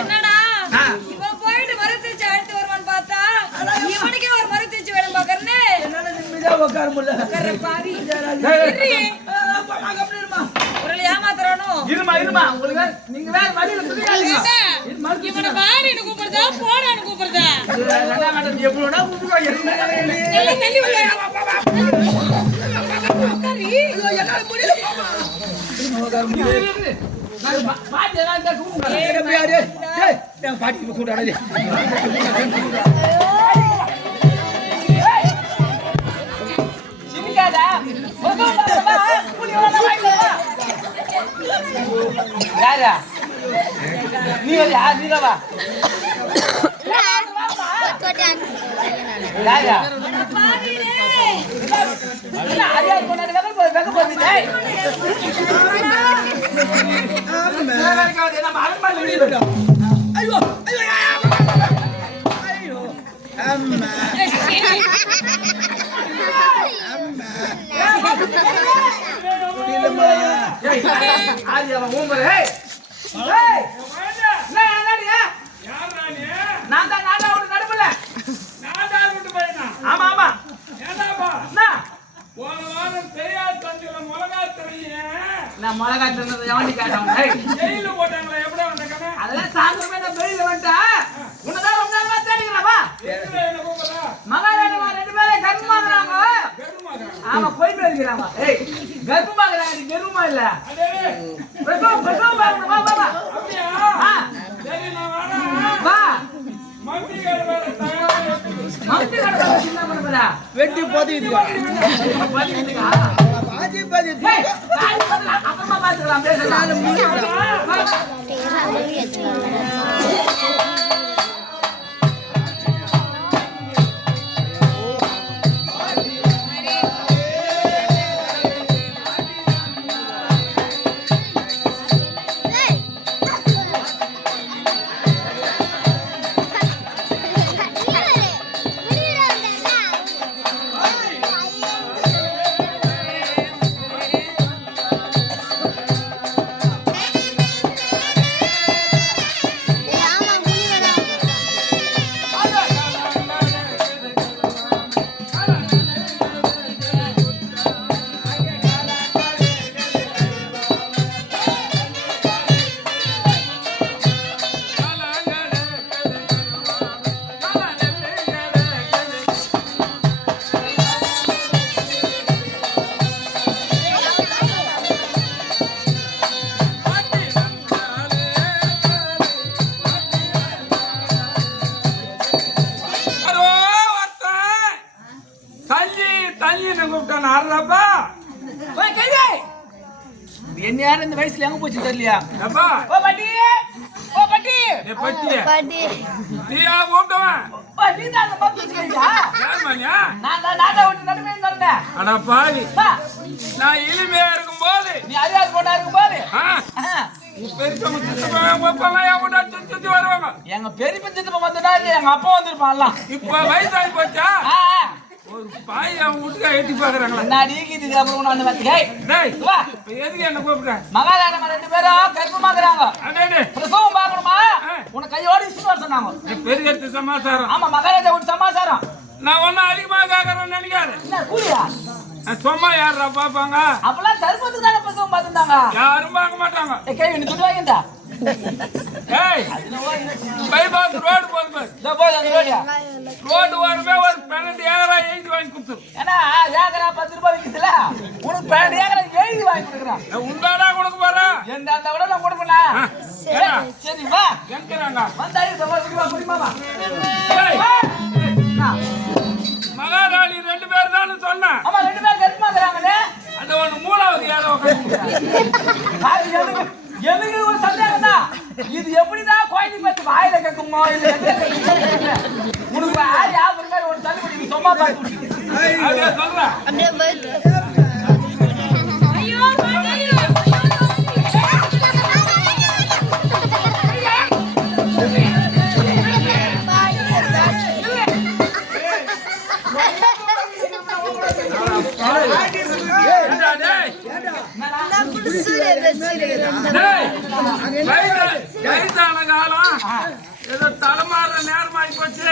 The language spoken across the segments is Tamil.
என்னடா இவன் போயிட்டு மறுத்திச்சு அடுத்து வருவான்னு பார்த்தா இவனுக்கே ஒரு மறுத்திச்சு வேணும் பாக்கறனே உட்கார முடியல பாவி ஒரு ஏமாத்துறானோ இருமா உங்களுக்கு நீங்க வேற வழியில சுத்தியாதீங்க இவனை வாரின்னு கூப்பிடுறதா போடான்னு கூப்பிடுறதா மேடம் எப்படினா கூப்பிடுவா எல்லாம் தள்ளி விடு கரி என்னால முடியல பாட்டி எல்லாம் கூப்பிடுறாங்க டேய் பாட்டி கூப்பிடுறாங்க சினிகாடா யாரா நீ வா நீரவா யாரா பாவிலே அரியா கொண்டாட வெக்க போறீங்க ஐயோ ஐயோ அம்மா ஆதி அவன் ஊம்பர் ஹே ஏய் என்னடியா யார் ராணியா நான் தான் நாடா விட்டு நடுப்புல நாடா விட்டு போயினா ஆமா ஏண்டாப்பா நான் போன வாரம் தெரியாத தஞ்சில மிளகா தெரியே நான் மிளகா தெரிஞ்சது எவண்டி கேட்டான் ஏய் ஜெயில போட்டாங்களா எப்படா வந்த கண்ணா அதெல்லாம் சாங்கமே நான் பெயில வந்துட்டா உன்னதா ரொம்ப நாளா தேடிங்களா வா என்ன கூப்பிடுறா மகாராணி ரெண்டு பேரும் கர்மாங்கறாங்க ஆமா போய் பேருங்கறாங்க ஏய் கர்ப்பமாங்கறாங்க கர்ப்பமா இல்ல அடே பிரசவம் பாருங்க வா அப்படியே சரி நான் வரேன் வா மந்தி கரவர தயாரா மந்தி கரவர சின்ன பண்ணடா வெட்டி போதிது போதிதுங்க பாதி ஏய் அப்புறமா பாத்துக்கலாம் பேசலாம் என்ன யார் இந்த வயசுல எங்க போச்சு தெரியலையா அப்பா ஓ பாட்டி ஏ பாட்டி நீயா கூப்பிடுவன் ஓ நீ தான் பாத்துக்கிறியா யார் மானியா நான் நாடா விட்டு நடுமே வந்தேன் அட பாவி நான் இளிமையா இருக்கும்போது நீ அறியாத போடா இருக்கும்போது பெரியப்பா சித்தப்பா யா கூட சுத்தி வருவாங்க எங்க பெரியப்பா சித்தப்பா வந்தா எங்க அப்பா வந்திருப்பான்ல இப்ப வயசாகி போச்சா ஒரு பாய் அவன் வீட்டுக்கு எட்டி பாக்குறாங்களா நான் நீக்கிது அப்புறம் நான் வந்து டேய் வா எதுக்கு என்ன கூப்பிடுற மகாராணி ரெண்டு பேரும் கர்ப்பமாக்குறாங்க அடடே பிரசவம் பார்க்கணுமா உன கையோட இசுவா சொன்னாங்க பெரிய சமாச்சாரம் ஆமா மகாராஜா ஒரு சமாச்சாரம் நான் ஒண்ணு அதிகமா கேக்குறேன்னு நினைக்காத என்ன கூலியா சும்மா யாரா பாப்பாங்க அப்பலாம் தர்மத்துக்கு தான பிரசவம் பார்த்துட்டாங்க யாரும் பார்க்க மாட்டாங்க கை நீ துட்டு வாங்கிட்டா ஏய் பைபாஸ் ரோட் போகுது இந்த போய் அந்த ரோட் வரவே ஒரு 12 ஏக்கரா எழுதி வாங்கி கொடுத்து ஏன்னா ஏக்கரா 10 ரூபாய் விக்குதுல உனக்கு 12 ஏக்கரா எழுதி வாங்கி கொடுக்குறேன் உண்டாடா கொடுக்க போறா என்ன அந்த விட நான் கொடுப்பேனா சரி வா எங்கறாங்க வந்தா இந்த குடிமா வா மகாராணி ரெண்டு பேர் தான் சொன்னா ஆமா ரெண்டு பேர் கர்ப்பமாக்குறாங்களே அந்த ஒன்னு மூலாவது யாரோ உட்கார்ந்து எனக்கு ஒரு சந்தேகம் தான் இது எப்படிதான் கோயிலை பத்தி வாயில கேட்குமோ இல்ல உனக்கு யார் யாரு ஒரு தள்ளுபடி சும்மா பார்த்து சொல்றேன் ஐயோ காலம் ஏதோ தலைமாற நேரமாயி போச்சு.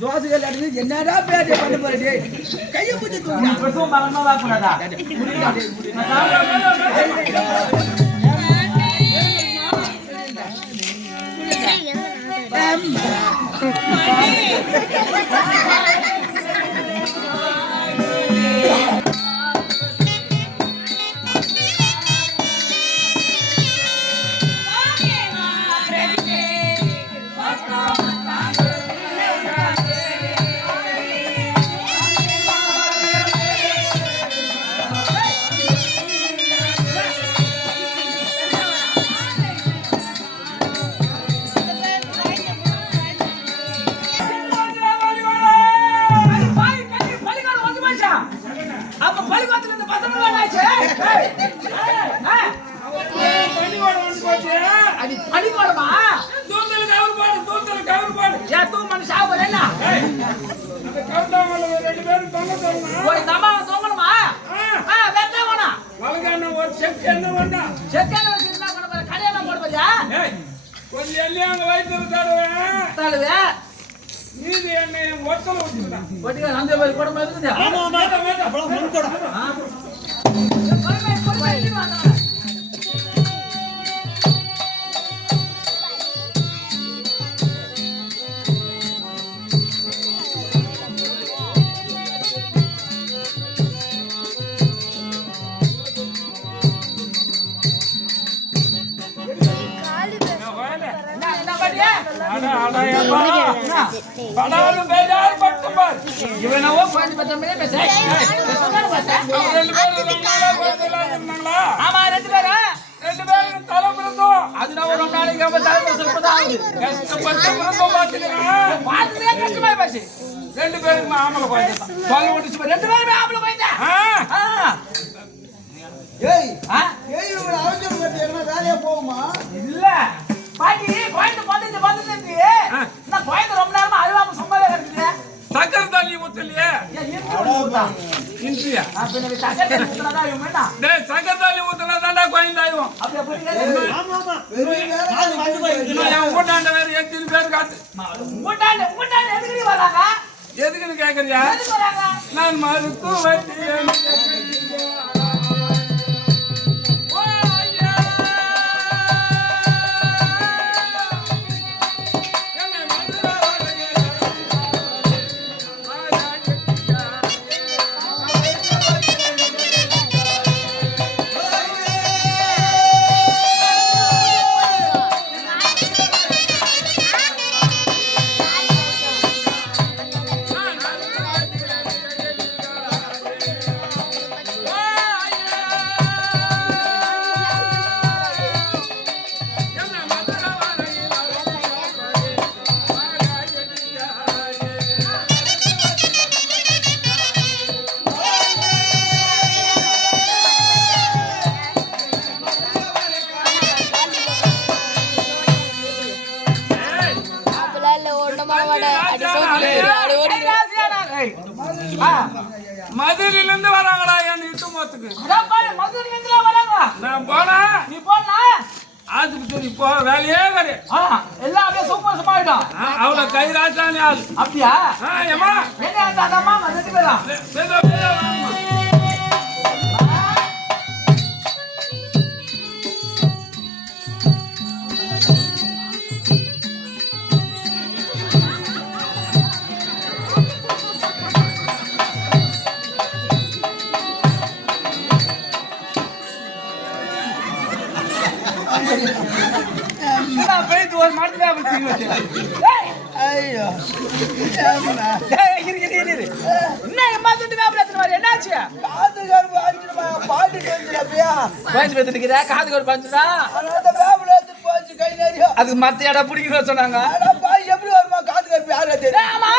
தோசைகள் அடிச்சு என்னடா பேர் பண்ண போறே கையை பிடிச்சி இவனவோ குழந்தை பத்தமே பேச ஆமா ரெண்டு பேரும் தலை பிறந்தோம் அது நான் ஒரு நாளைக்கு பார்த்ததே கஷ்டமா போச்சு ரெண்டு பேருக்குமே ஆம்பளை குழந்தை சொல்ல முடிச்சு ரெண்டு பேருமே ஆம்பளை குழந்தை வேலையா போகுமா இல்ல பாட்டி குழந்தை வந்துட்டு நான் குழந்தை ரொம்ப நேரமா அழுவாம சும்மாவே கிடக்குது சக்கரை தண்ணி ஊத்தலையே இன்றியா சக்கரை தண்ணி ஊத்தனா குழந்தை ஆயிடும் உங்கட்டாண்ட வேற எத்தனை பேர் காட்டு உங்கட்டாண்ட எதுக்கு வராங்க எதுக்குன்னு கேக்குறியா நான் மருத்துவ மதுரையில இருந்து வராங்கடா என் இட்டு மோத்துக்கு மதுரையில இருந்து வராங்க நான் போனா நீ போனா ஆத்துக்கு சரி போ வேலையே கிடையாது எல்லாம் அப்படியே சூப்பர் சமாயிடும் அவ்வளவு கை ராஜானி ஆள் அப்படியா ஏமா என்ன அந்த அம்மா ரெண்டு பேரா ஒரு மாட்டுல ஐயோ என்ன மாத்திட்டு என்னாச்சு காது கருப்பு பாட்டு காது கருப்பு அஞ்சுடா போச்சு கை நிறைய அதுக்கு மத்த இடம் பிடிக்கணும் சொன்னாங்க எப்படி வருமா காது கருப்பு யாரு தெரியும் ஆமா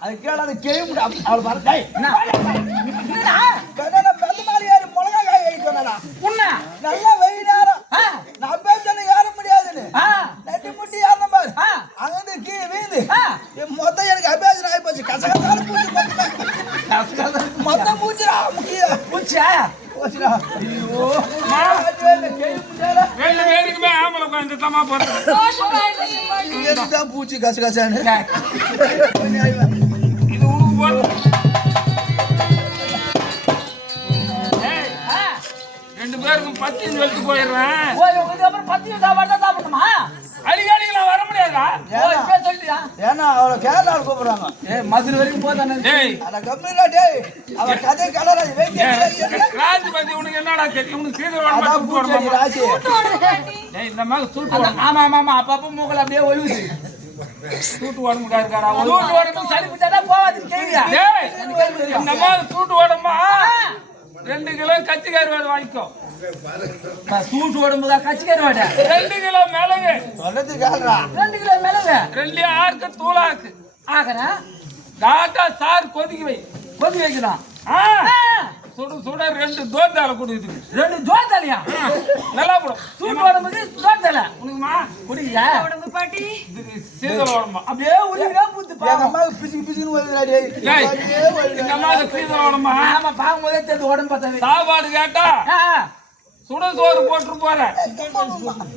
அது கேள அது கேள்வி அவள் வரட்டை மிளகாய் சொன்னா உன்ன நல்ல வெயில் நேரம் நான் பேச ஏற முடியாதுன்னு ஐயோ ரெண்டு பேருக்குமே ஆம்பளை குழந்தை தம்மா போறது தான் பூச்சி கசு கசான்னு இது உனக்கு போறது ரெண்டு பேருக்கும் 10 சொல்லிட்டு போயிடுறேன் அப்புறம் 10 சாப்பாடு தான் சாப்பிடணுமா? அடிக்கடி நான் வர முடியாதா சொல்லியா? ஏன்னா அவளை கேரளாவில் கூப்பிடுறாங்க மதுரை வரைக்கும் போதானே? டேய் அட கம்மியா டேய் அவ கதை கலராது ராஜ் பத்தி உனக்கு என்னடா தெரியும் உனக்கு சீதர் அதான் பூச்சி ராசி டேய் இந்த மாதிரி சூட்டு ஆமா ஆமா ஆமா அப்பப்ப மூக்கல அப்படியே ஒழுகுது. சூட்டு உடம்புக்கா இருக்காரா சூட்டு உடம்பு சளி பிடிச்சா போவாது கேக்குதா? டேய் இந்த மாதிரி சூட்டு உடம்பா 2 கிலோ கச்சி கருவாடு வாங்கிக்கோ. சூட்டு உடம்புதா கச்சிக்காரு வாட 2 கிலோ மிளகு சொல்றது கேளுடா 2 கிலோ மிளகு 2 ஆர்க்கு தூளாக்கு ஆகறா டாட்டா சார் கொதிக்க வை கொதி வைக்கலாம். சுட சுட 2 தோத்தால குடிக்குது 2 ஜோத்தாலியா? நல்லா போடும் சூட்டு உடம்புக்கு ஜோத்தால உனக்குமா குடியா? உடம்பு பாட்டி இது சீதல் உடம்பா அப்படியே உருவிடா பூத்து எங்க பாவம். அம்மாவுக்கு பிசுக்கு பிசுக்குன்னு வருதுடா டேய் டேய் அப்படியே வருது. இந்த மாதிரி சீதல் உடம்பா ஆமா பாவம் போதே தெரிஞ்சு உடம்பு பார்த்தாவே. சாப்பாடு கேட்டா சுட சோறு போட்டு போற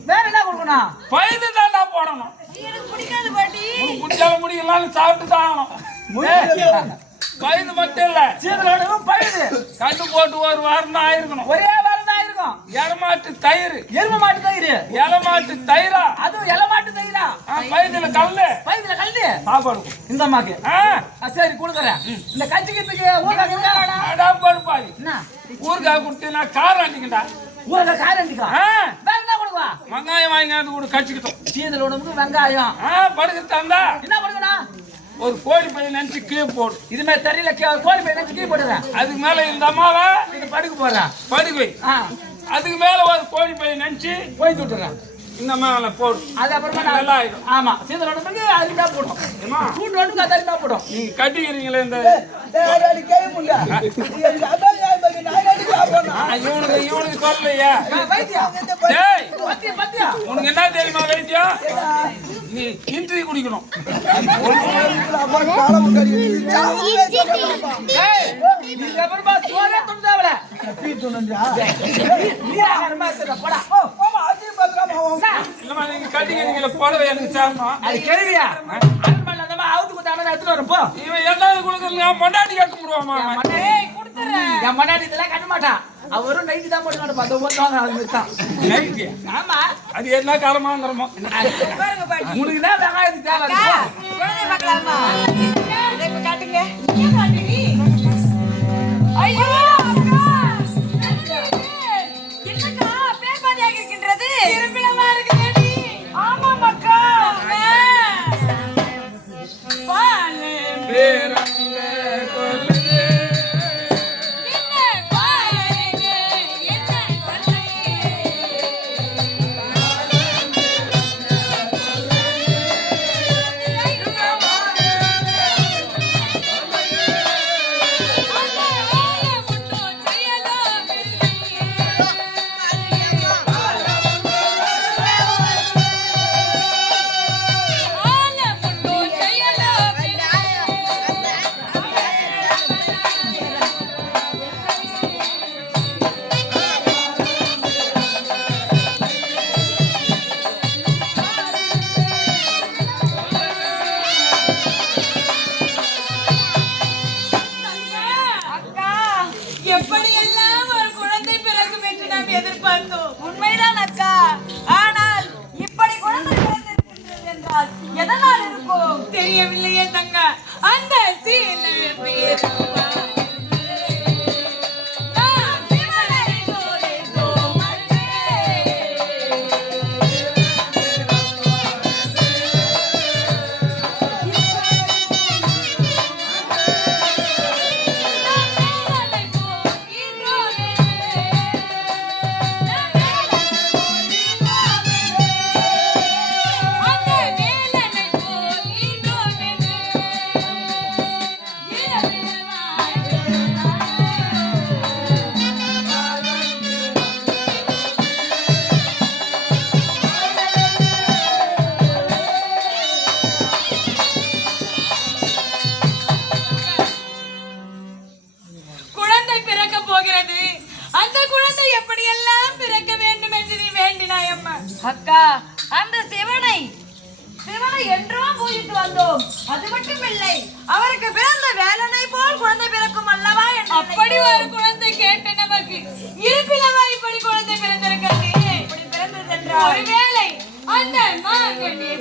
வேற என்ன கொடுக்கணும்? பயிறு தாண்டா போடணும் எனக்கு பிடிக்காது பாட்டி உனக்கு குடிச்சாலும் முடியலாம் சாப்பிட்டு தான் ஆகணும் பயிறு மட்டும் இல்ல சீதலோட பழுது கண்டு போட்டு ஒரு வாரம் தான் ஆயிருக்கணும் ஒரே வாரம் தான் இருக்கும். எரமாட்டு தயிர் எரும மாட்டு தயிர் எலமாட்டு தயிரா அதுவும் இலை மாட்டு தயிரா பயிர்ல கல்லு பயிர்ல கல்லு சாப்பாடு இந்த அம்மாக்கு சரி கொடுக்குறேன். இந்த கட்சிக்கிறதுக்கு ஊருக்காக பருப்பாய் என்ன ஊருக்காக கொடுத்து நான் கார் அண்டிக்கண்டா ஊருக்க காரண்டிக்கா வேற என்ன கொடுவா? வெங்காயம் வாங்கினாந்து கூட கடிச்சுக்கிட்டோம் சீதல் உடம்புக்கு வெங்காயம் படுக்கிறது தந்தா என்ன கொடுக்கணும்? ஒரு கோழி பையன் நினைச்சு கீழே போடு இதுமே தெரியல கோழி போய் நினைச்சு கீழே போடுறேன். அதுக்கு மேல இந்த அம்மாவை இது படுக்க போடுறேன். படுக்கு வை அதுக்கு மேல ஒரு கோழி பையன் நினைச்சு போய் விட்டுறேன். இந்த மேல போடு அது அப்புறமா நல்லா ஆயிடும் ஆமா சீதல் உடம்புக்கு அதுதான் போடும். சூட்டு உடம்புக்கு அதுதான் போடும். நீங்க கட்டிக்கிறீங்களே இந்த டேய் அடி கை முண்டா எனக்கு அதான் யாய் பகி நான் அடி சாப்பிடணும் இவனுக்கு சொல்லலையா வைத்தியம் டேய் பத்தியா பத்தியா உனக்கு என்ன தெரியுமா வைத்தியம் நீ கிண்டி குடிக்கணும் காலம் கறி ஏய் நீங்க அப்புறமா சோறே துண்டாவல பீட்டுனடா நீ ஆகாரமா இருக்கற போடா மாமா அதி பத்திரமா இல்லம்மா நீங்க கட்டிக்கிறீங்களே போடவே எனக்கு சாரணும் அது கேளுவியா அன்மல்லதமா அவுத்து குத்தானே எடுத்துட்டு வரப்போ இவன் எல்லாரும் கொடுக்குறீங்க பொண்டாட்டி கேட்க முடியுமா ஏய் குடுத்துறேன் என் மண்ணாடி இதெல்லாம் கட்ட மாட்டான் அவரும் நைட்டு தான் போட்டு நடப்பா போட்டாங்க அது தான் நைட்டு ஆமா அது என்ன காரமாங்கிறமோ பாருங்க பாட்டி உனக்கு தான் வெங்காயம் தேவை அக்கா, குழந்தை பார்க்கலாமா இதை இப்ப காட்டுங்க ஐயோ அக்கா என்னக்கா பேர்பாதியாக இருக்கின்றது திரும்பிலமா இருக்குடி ஆமா மக்கா பாலே பேரங்க கொல்லுது என்ன பாருங்க என்ன சொல்லுங்க அக்கா, அந்த சிவனை என்றோ பூஜித்து வந்தோம். அது மட்டும் இல்லை, அவருக்கு பிறந்த வேலனை போல் குழந்தை பிறக்கும் அல்லவா? அப்படி ஒரு குழந்தை கேட்டு நமக்கு இருப்பிலவா இப்படி குழந்தை பிறந்திருக்கிறது? இப்படி பிறந்ததென்றால் ஒருவேளை அந்த மாங்கனி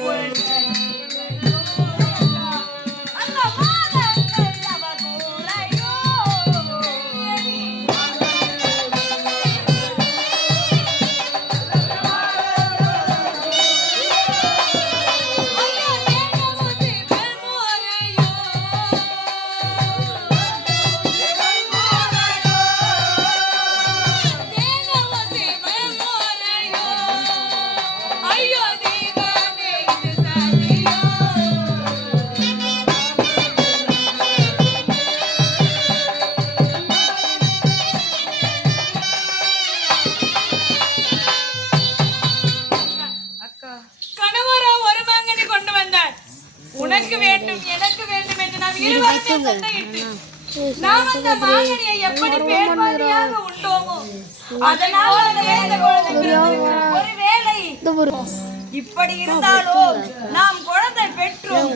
உனக்கு வேண்டும் எனக்கு வேண்டும் என்று நாம் இருவருமே சண்டையிட்டு நாம் அந்த மாங்கனியை எப்படி பேர்பாதியாக உண்டோமோ அதனால் ஒருவேளை இப்படி இருந்தாலும் நாம் குழந்தை பெற்றோம்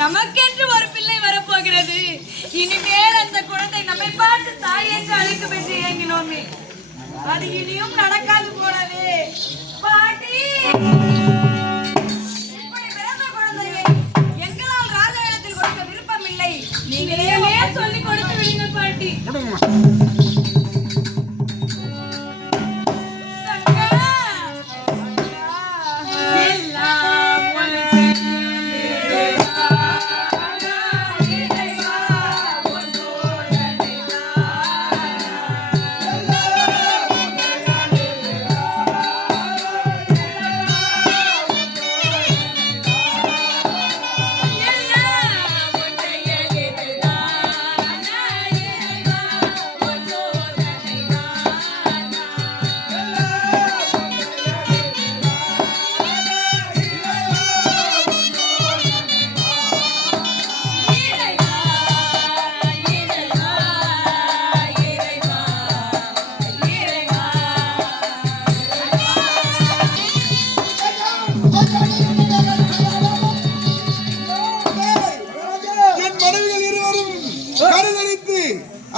நமக்கென்று ஒரு பிள்ளை வரப்போகிறது. இனிமேல் அந்த குழந்தை நம்மை பார்த்து தாய் என்று அழைக்கும் என்று இயங்கினோமே, அது இனியும் நடக்காது போலவே. பாட்டி, இப்படி பிறந்த குழந்தையை எங்களால் ராஜா இடத்தில் கொடுக்க விருப்பம் இல்லை. நீங்களே சொல்லிக் கொடுத்து விடுங்கள் பாட்டி.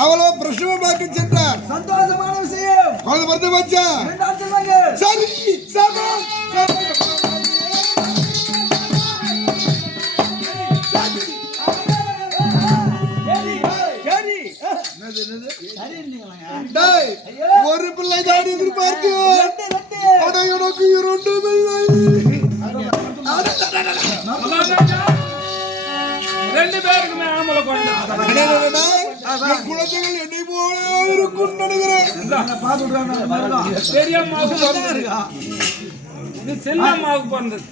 அவ்வளவு பிரசவ பார்க்க சென்றார். சந்தோஷமான விஷயம். அவளை வந்து வச்சா சரி ஒரு பிள்ளை தான் எதிர்பார்க்க உனக்கு 2 பிள்ளை 2 பேருக்குமே ஆம்பளை குழந்தை. குழந்தைகள் என்னை போல இருக்கும் நினைக்கிறேன். பெரியம்மாவுக்கு பிறந்தது, இது சின்னம்மாவுக்கு பிறந்தது.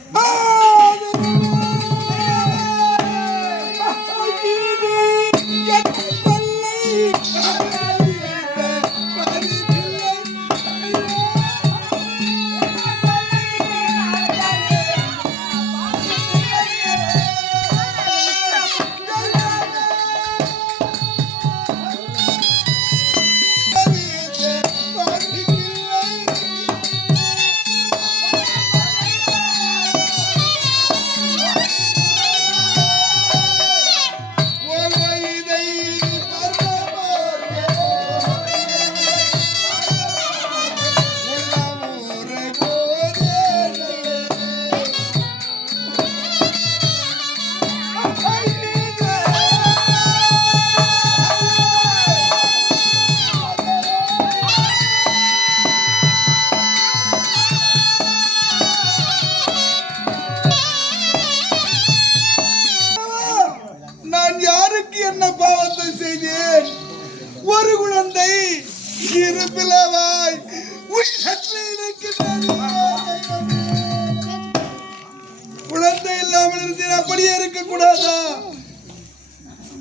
இருக்க கூடாதா?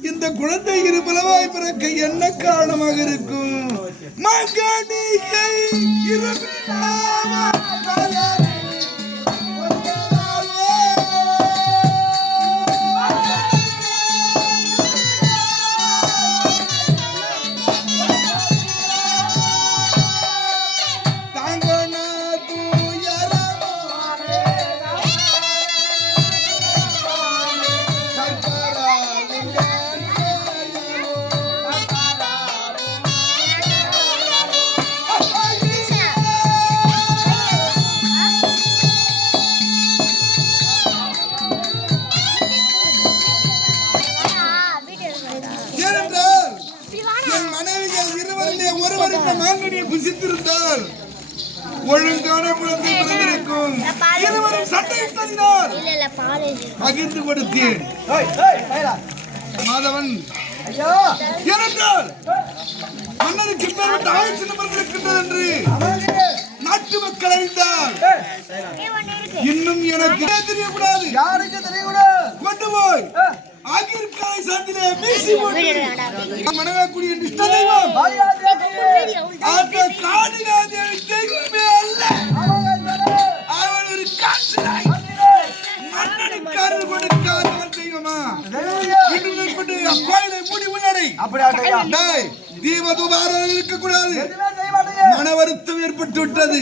இந்த குழந்தை இருபலவாய் பிறக்க என்ன காரணமாக இருக்கும்? மகனிகை புசித்திருந்தால் ஒழுங்கான குழந்தை பிறந்திருக்கும். இருவரும் சட்டையில் தள்ளினார். பகிர்ந்து கொடுத்தேன். மாதவன் ஏனென்றால் மன்னருக்கு இப்பேற்பட்ட ஆயுள் சின்னம் இருக்கின்றது என்று நாட்டு மக்கள் அறிந்தால் இன்னும் எனக்கு தெரியக்கூடாது. யாருக்கு தெரியக்கூடாது? கொண்டு போய் ஆகியிருக்காய் சாந்திலே பேசி மனவாக்குடி என்று இஷ்ட தெய்வம் அந்த காளிகாதேவி தெய்வமே அல்ல. அவள் ஒரு காட்சியாய் மன்னனுக்காரர் கொடுக்காதவன் தெய்வமா? கோயிலை மூடி முன்னாடி தீப தூபாரம் இருக்கக்கூடாது. மன வருத்தம் ஏற்பட்டு விட்டது.